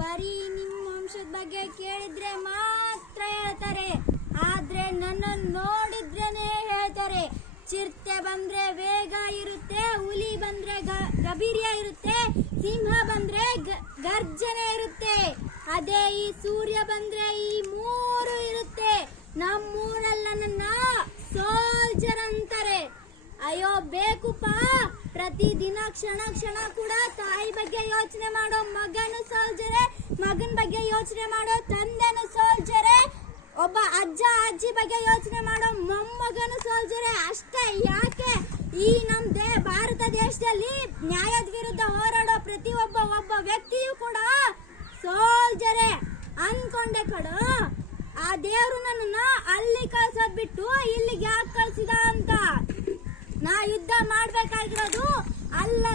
ಬರೀ ನಿಮ್ಮ ವಂಶದ ಬಗ್ಗೆ ಕೇಳಿದ್ರೆ ಮಾತ್ರ ಹೇಳ್ತಾರೆ. ಆದ್ರೆ ನನ್ನನ್ನು ನೋಡಿದ್ರೇನೆ ಹೇಳ್ತಾರೆ. ಚಿರತೆ ಬಂದ್ರೆ ವೇಗ ಇರುತ್ತೆ, ಹುಲಿ ಬಂದ್ರೆ ಗಭೀರ್ಯ ಇರುತ್ತೆ, ಸಿಂಹ ಬಂದ್ರೆ ಗರ್ಜನೆ ಇರುತ್ತೆ. ಅದೇ ಈ ಸೂರ್ಯ ಬಂದ್ರೆ ಈ ಮೂರು ಇರುತ್ತೆ. ನಮ್ಮೂರಲ್ಲ ನನ್ನ ಸೋಲ್ಜರ್ ಅಂತಾರೆ. ಅಯ್ಯೋ ಬೇಕುಪ್ಪ ಪ್ರತಿದಿನ ಕ್ಷಣ ಕ್ಷಣ ಕೂಡ ತಾಯಿ ಬಗ್ಗೆ ಯೋಚನೆ ಮಾಡೋ ಮಗನ ಸೋಲ್ಜರೆ, ಮಗನ ಬಗ್ಗೆ ಯೋಚನೆ ಮಾಡೋ ತಂದೆನ ಸೋಲ್ಜರೆ, ಒಬ್ಬ ಅಜ್ಜ ಅಜ್ಜಿ ಬಗ್ಗೆ ಯೋಚನೆ ಮಾಡೋ ಮೊಮ್ಮಗನು ಸೋಲ್ಜರೆ. ಅಷ್ಟೇ ಯಾಕೆ? ಈ ನಮ್ಮ ದೇ ಭಾರತ ದೇಶದಲ್ಲಿ ನ್ಯಾಯದ ವಿರುದ್ಧ ಹೋರಾಡೋ ಪ್ರತಿಯೊಬ್ಬ ಒಬ್ಬ ವ್ಯಕ್ತಿಯು ಕೂಡ ಸೋಲ್ಜರೆ ಅನ್ಕೊಂಡೆ ಕಡು ಆ ದೇವ್ರು ನನ್ನನ್ನ ಯುದ್ಧ ಮಾಡ್ಬೇಕಾಗಿರೋದು? ಅಲ್ಲಲ್ಲ